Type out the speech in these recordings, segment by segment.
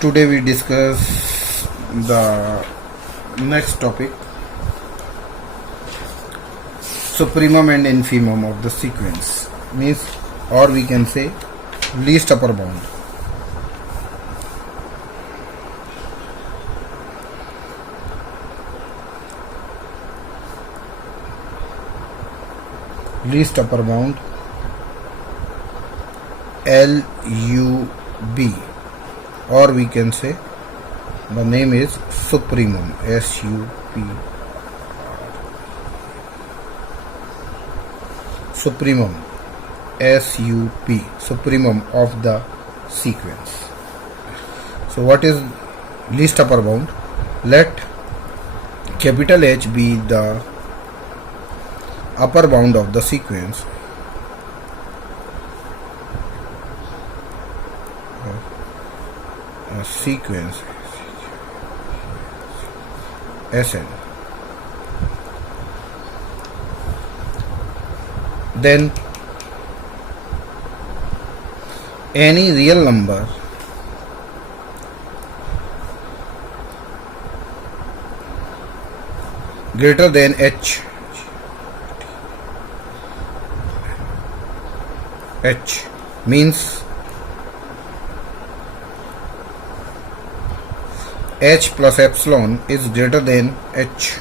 Today we discuss the next topic, supremum and infimum of the sequence, means, or we can say least upper bound. Least upper bound, LUB, or we can say the name is supremum, SUP. Supremum, SUP, supremum of the sequence. So what is least upper bound? Let capital H be the upper bound of the sequence Sn, then any real number greater than H means H plus epsilon is greater than H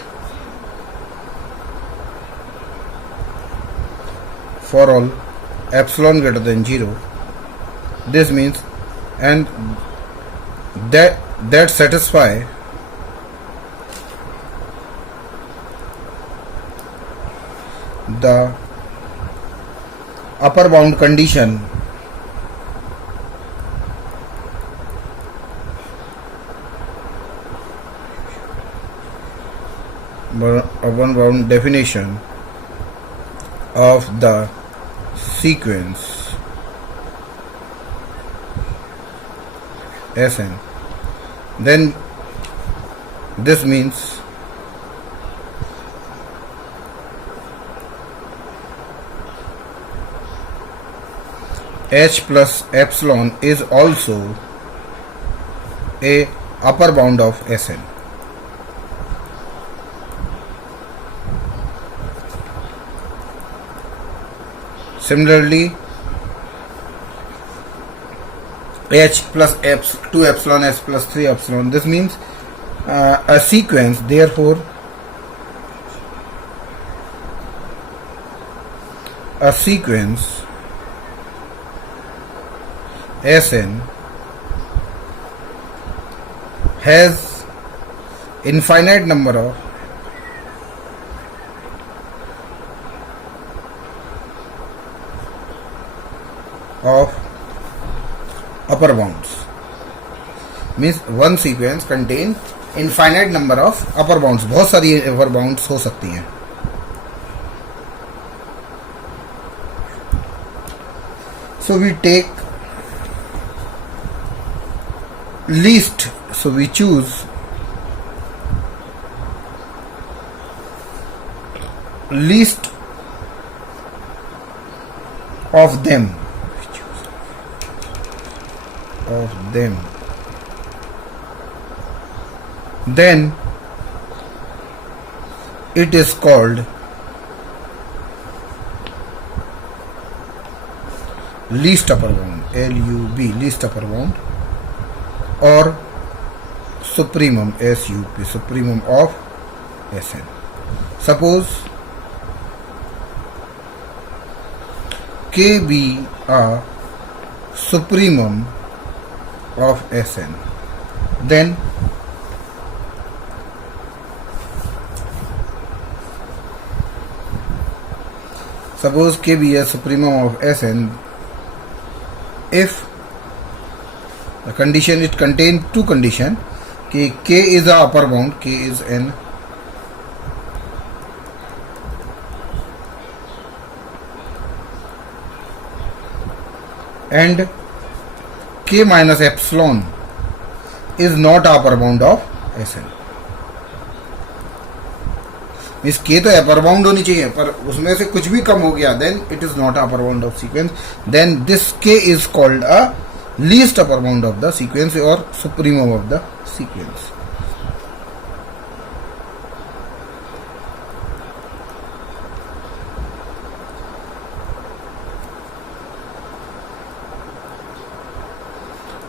for all epsilon greater than 0. This means, and that satisfy the upper bound condition upper bound definition of the sequence Sn. Then this means H plus epsilon is also a upper bound of Sn. Similarly, H plus 2 epsilon, S plus 3 epsilon. This means a sequence, therefore a sequence Sn has infinite number of upper bounds, means one sequence contain infinite number of upper bounds. बहुत सारी upper bounds हो सकती हैं. So we take least, so we choose least of them, then it is called least upper bound, LUB, least upper bound, or supremum, SUP, supremum of Sn. Suppose K be a supremum of Sn, then suppose K be a supremum of Sn, if the condition, it contains two conditions, K is a upper bound, K is n and K minus epsilon is not upper bound of Sn. Means के तो upper bound होनी चाहिए, पर उसमें से कुछ भी कम हो गया, then it is not upper bound of sequence, then this k is called a least upper bound of the sequence or supremum of the sequence.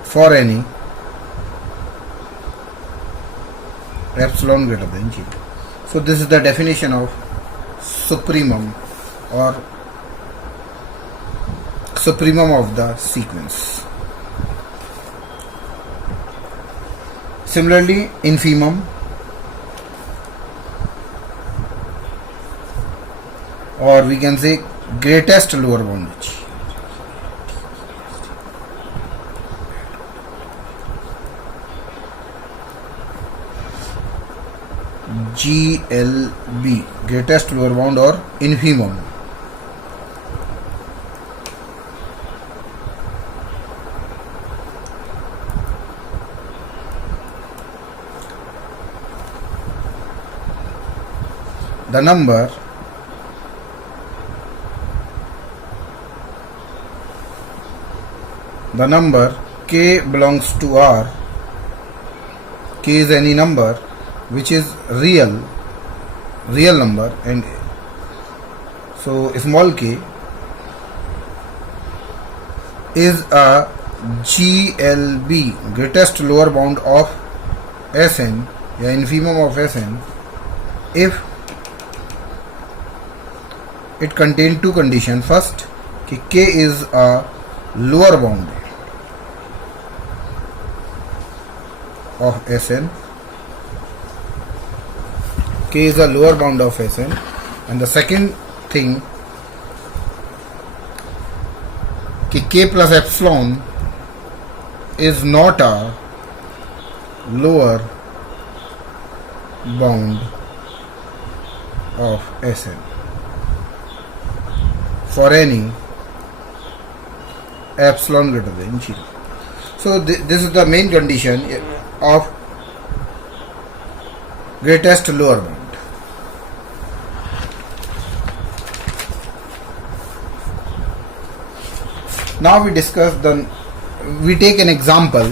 For any epsilon greater than 0. So this is the definition of supremum or supremum of the sequence. Similarly, infimum or we can say greatest lower bound. GLB, greatest lower bound or infimum. The number k belongs to R. K is any number which is real number, and so small k is a GLB, greatest lower bound of Sn, या infimum of Sn, if it contains two conditions. First, कि k is a lower bound of Sn. K is a lower bound of Sn, and the second thing कि k plus epsilon is not a lower bound of Sn for any epsilon greater than 0. So this is the main condition of greatest lower bound. Now we take an example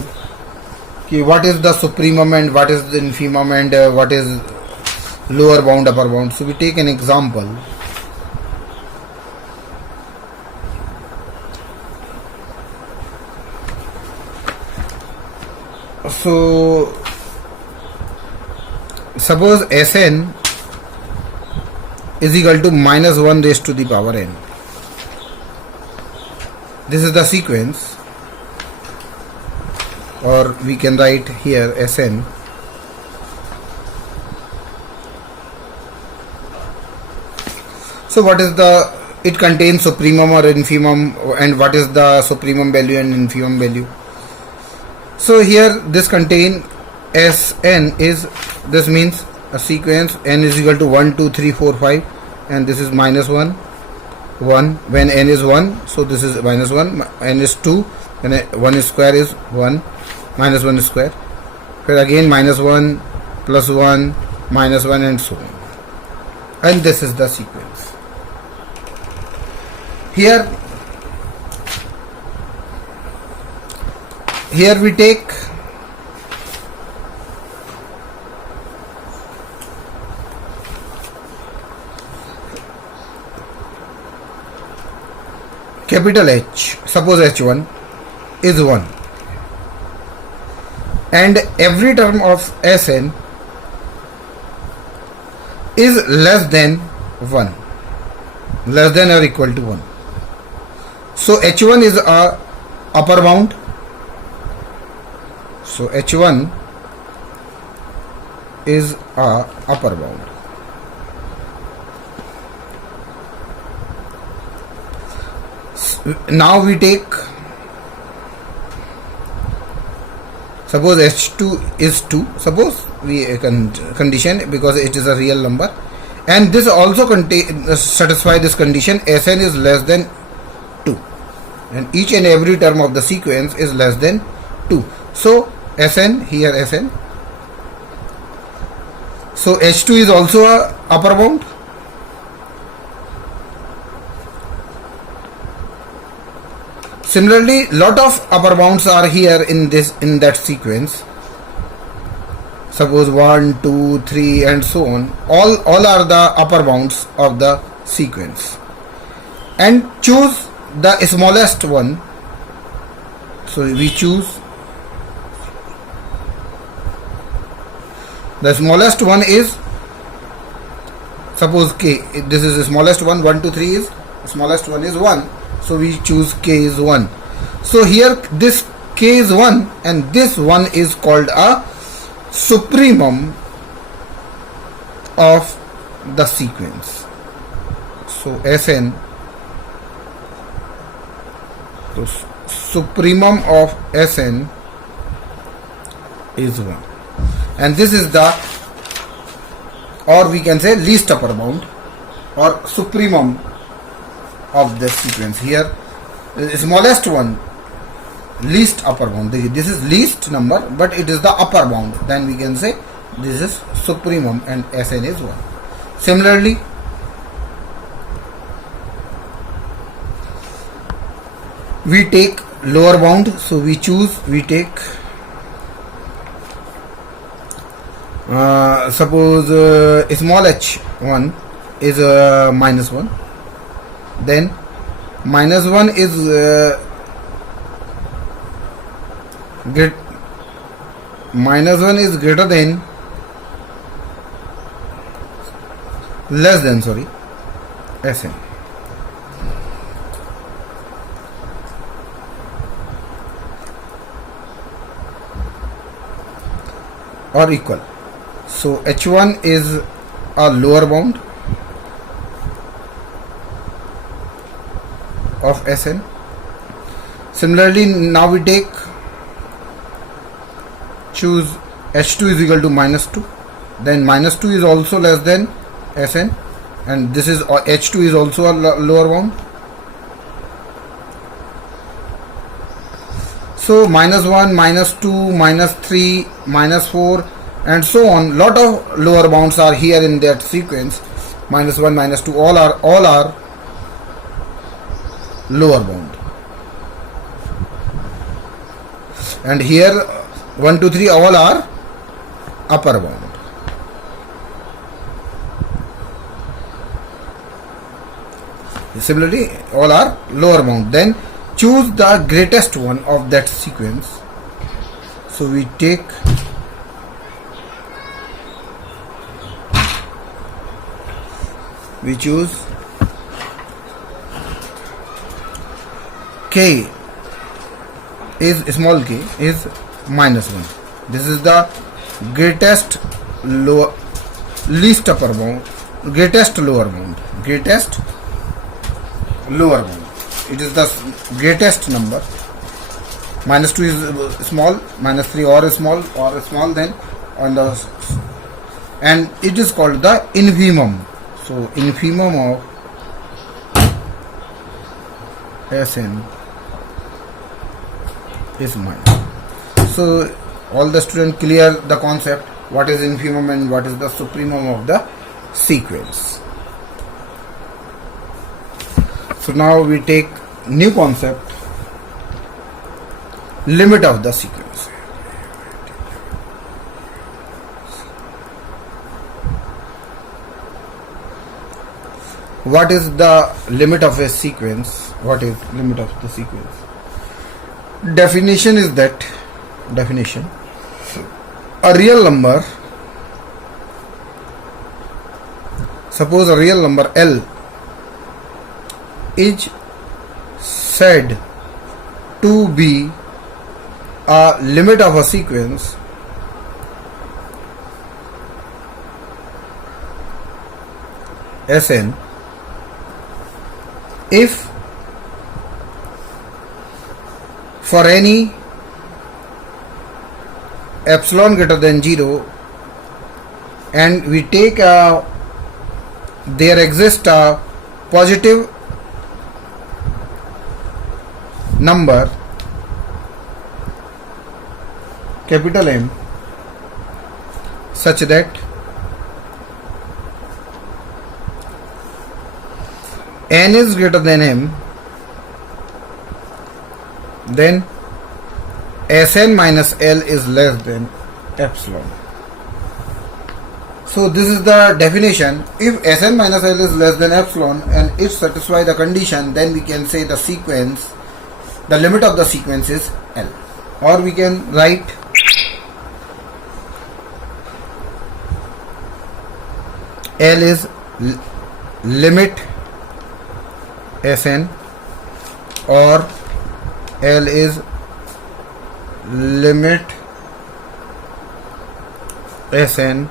कि what is the supremum and what is the infimum and what is lower bound, upper bound. So we take an example. So suppose Sn is equal to minus 1 raised to the power n. This is the sequence, or we can write here Sn. So what is it contains supremum or infimum, and what is the supremum value and infimum value? So here this contain Sn is, this means a sequence n is equal to 1, 2, 3, 4, 5, and this is minus 1, 1 when n is 1, so this is minus 1, n is 2, when 1 square is 1, minus 1 square, then again minus 1, plus 1, minus 1, and so on. And this is the sequence. Here we take capital H, suppose H1 is 1, and every term of Sn is less than 1, less than or equal to 1. So H1 is a upper bound. So H1 is a upper bound. Now we take, suppose H2 is 2, suppose we condition because it is a real number, and this also satisfy this condition, Sn is less than 2, and each and every term of the sequence is less than 2. So Sn, here Sn, so H2 is also a upper bound. Similarly, lot of upper bounds are here in that sequence. Suppose 1, 2, 3 and so on. All are the upper bounds of the sequence. And choose the smallest one. So we choose the smallest one is, suppose k, this is the smallest one, 1, 2, 3 is, the smallest one is 1. So we choose k is 1. So here this k is 1 and this one is called a supremum of the sequence. So Sn, so supremum of Sn is 1. And this is the, or we can say, least upper bound or supremum of the sequence. Here the smallest one, least upper bound, this is least number but it is the upper bound, then we can say this is supremum and Sn is 1. Similarly, we take lower bound, so we take suppose small h1 is minus 1, then minus 1 is greater than, less than, sorry, Sn. Or equal. So h1 is a lower bound of Sn. Similarly, now we choose h2 is equal to minus 2, then minus 2 is also less than Sn, and this is h2 is also a lower bound. So minus 1, minus 2, minus 3, minus 4 and so on, lot of lower bounds are here in that sequence. Minus 1, minus 2, all are lower bound. And here 1, 2, 3 all are upper bound. Similarly, all are lower bound. Then choose the greatest one of that sequence. So we choose k is, small k is minus 1. This is the greatest least upper bound, greatest lower bound. It is the greatest number. Minus 2 is small, minus 3 or small, then on the, and it is called the infimum. So infimum of Sn is minus. So all the students clear the concept, what is infimum and what is the supremum of the sequence. So now we take new concept, limit of the sequence. What is the limit of a sequence? What is limit of the sequence? Definition is that, a real number, suppose a real number L is said to be a limit of a sequence Sn if for any epsilon greater than 0 and we take there exists a positive number capital M such that n is greater than m then Sn minus L is less than epsilon. So this is the definition. If Sn minus L is less than epsilon and if satisfy the condition, then we can say the sequence, the limit of the sequence is L. Or we can write L is limit Sn, or L is limit Sn,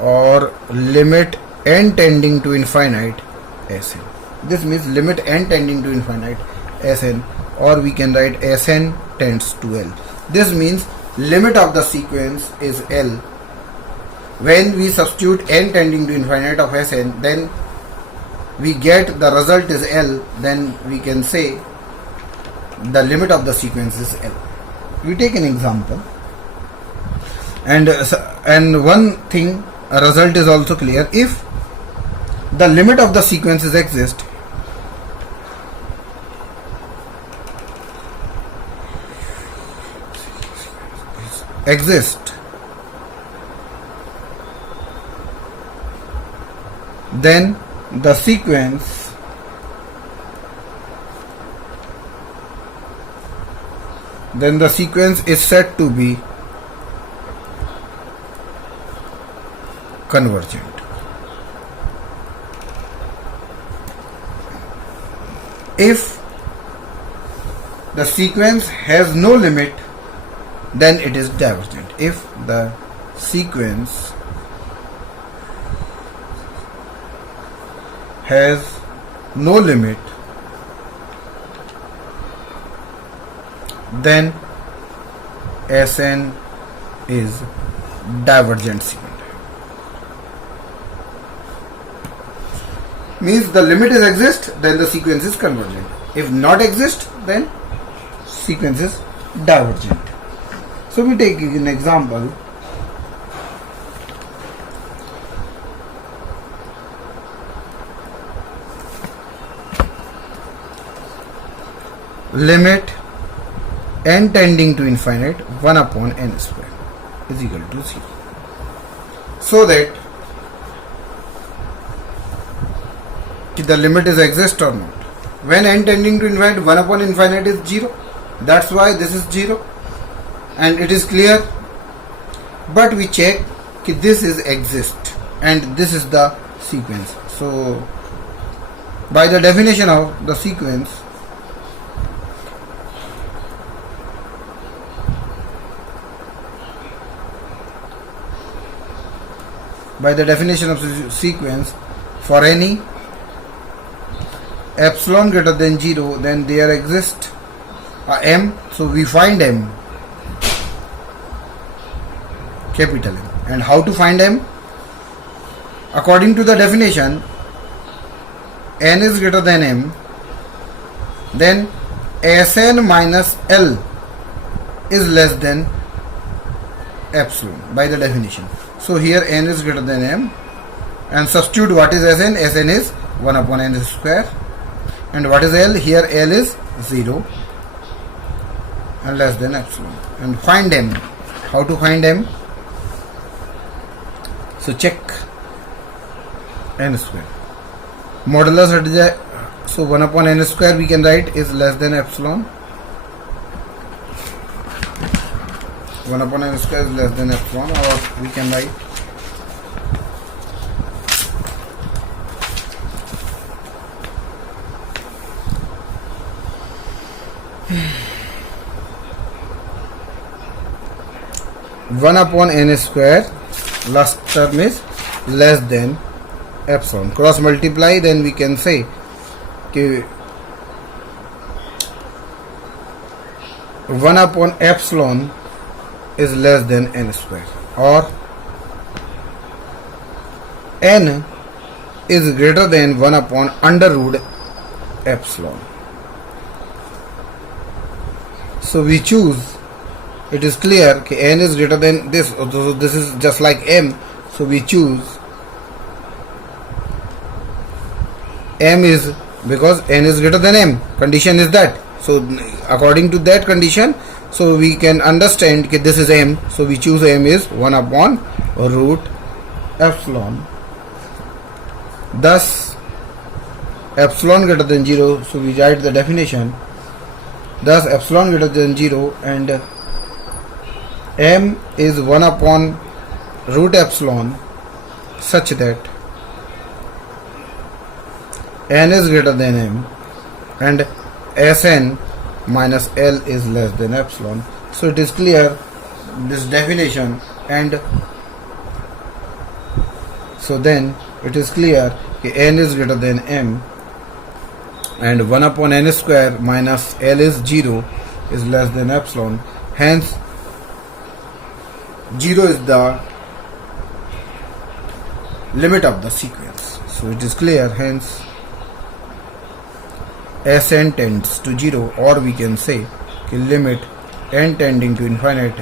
or limit n tending to infinite Sn. This means limit n tending to infinite Sn, or we can write Sn tends to L. This means limit of the sequence is L. When we substitute n tending to infinite of Sn, then we get the result is L, then we can say the limit of the sequence is L. We take an example, and one thing, a result is also clear. If the limit of the sequences exist, then the sequence is said to be convergent. If the sequence has no limit, then it is divergent. If the sequence has no limit, then Sn is divergent sequence. Means the limit is exist, then the sequence is convergent. If not exist, then sequence is divergent. So we take an example. Limit n tending to infinite 1 upon n square is equal to 0. So that the limit is exist or not. When n tending to infinite, 1 upon infinite is 0. That's why this is 0. And it is clear. But we check that this is exist and this is the sequence. So by the definition of the sequence, for any epsilon greater than 0, then there exists a m. So we find m, capital M. And how to find m? According to the definition, n is greater than m, then Sn minus L is less than epsilon by the definition. So here n is greater than m, and substitute what is Sn. Sn is 1 upon n square, and what is L? Here L is 0 and less than epsilon. And find m. How to find m? So check n square. Modulus at the, so 1 upon n square we can write is less than epsilon. 1 upon n square is less than epsilon, or we can write one upon n square, last term is less than epsilon. Cross multiply, then we can say कि 1 upon epsilon is less than n square, or n is greater than 1 upon under root epsilon. So we choose, it is clear that n is greater than this, so this is just like m. So we choose m is, because n is greater than m. Condition is that So according to that condition, so we can understand that this is m, so we choose m is 1 upon root epsilon. Thus epsilon greater than 0, so we write the definition. Thus epsilon greater than 0 and m is 1 upon root epsilon such that n is greater than m and Sn minus L is less than epsilon. So it is clear this definition, and so then it is clear that n is greater than m and 1 upon n square minus L is 0 is less than epsilon. Hence 0 is the limit of the sequence. So it is clear, hence Sn tends to 0, or we can say limit n tending to infinite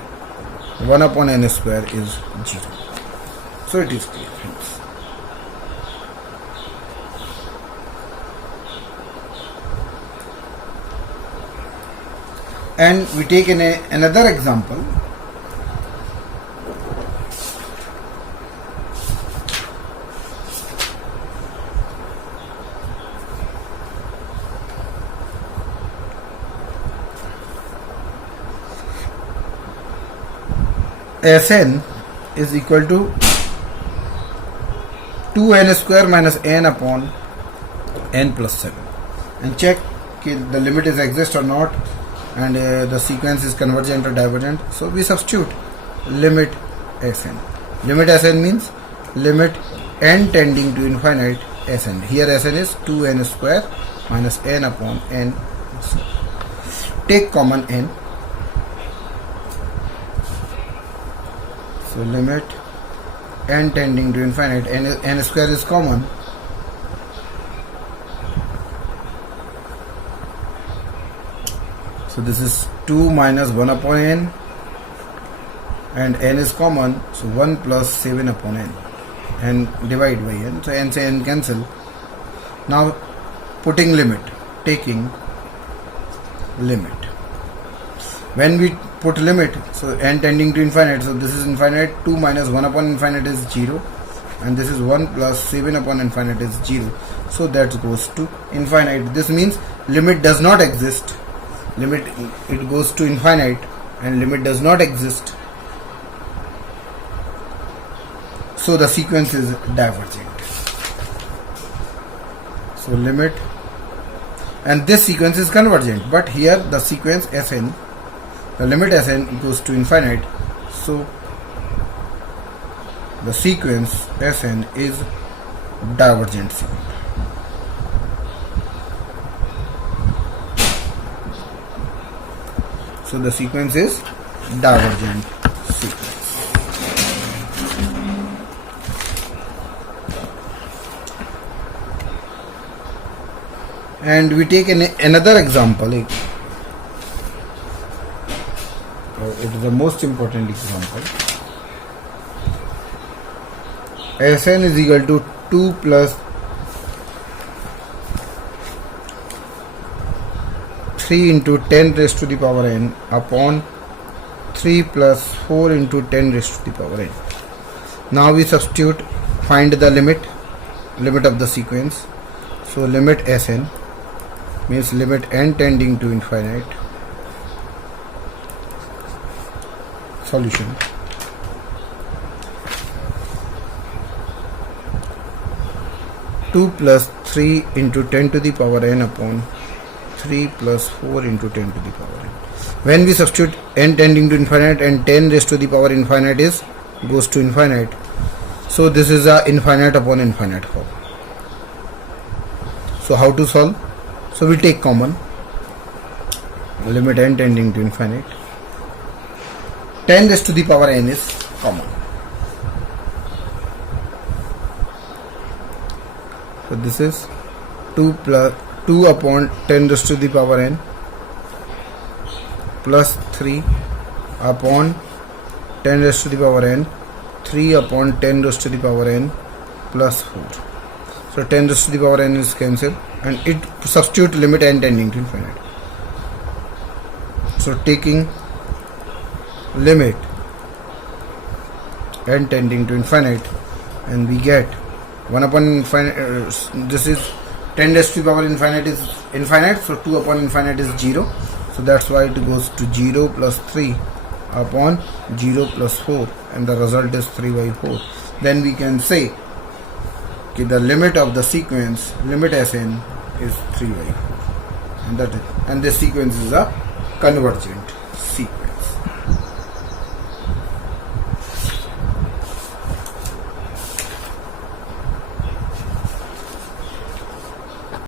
1 upon n square is 0. So it is clear, hence. And we take another example. Sn is equal to 2n square minus n upon n plus 7, and check the limit is exist or not, and the sequence is convergent or divergent. So we substitute limit Sn. Limit Sn means limit n tending to infinite Sn. Here Sn is 2n square minus n upon n. Take common n. So limit n tending to infinite, n square is common. So this is 2 minus 1 upon n, and n is common, so 1 plus 7 upon n, and divide by n, so n say n cancel. Now putting limit, taking limit. When we put limit, so n tending to infinite, so this is infinite, 2 minus 1 upon infinite is 0, and this is 1 plus 7 upon infinite is 0, so that goes to infinite. This means limit does not exist, limit it goes to infinite, and limit does not exist, so the sequence is divergent. So limit, and this sequence is convergent, but here the sequence Sn, the limit Sn goes to infinite, so the sequence Sn is divergent sequence. So the sequence is divergent sequence. And we take another example. It is the most important example. Sn is equal to 2 plus 3 into 10 raised to the power n upon 3 plus 4 into 10 raised to the power n. Now we substitute, find the limit of the sequence. So limit Sn means limit n tending to infinite. Solution. Two plus 3 into 10 to the power n upon 3 plus 4 into 10 to the power n. When we substitute n tending to infinite, and 10 raised to the power infinite goes to infinite, so this is a infinite upon infinite form. So how to solve? So we take common, limit n tending to infinite, 10 raised to the power n is common. So this is 2 upon 10 raised to the power n plus 3 upon 10 raised to the power n, 3 upon 10 raised to the power n plus 4. So 10 raised to the power n is cancelled, and it substitute limit n tending to infinite. So taking limit n tending to infinite, and we get 1 upon infinite, this is 10 raised to the power infinite is infinite, so 2 upon infinite is 0, so that's why it goes to 0 plus 3 upon 0 plus 4, and the result is 3 by 4. Then we can say that the limit of the sequence, limit Sn, is 3 by 4, and that is, and this sequence is a convergent.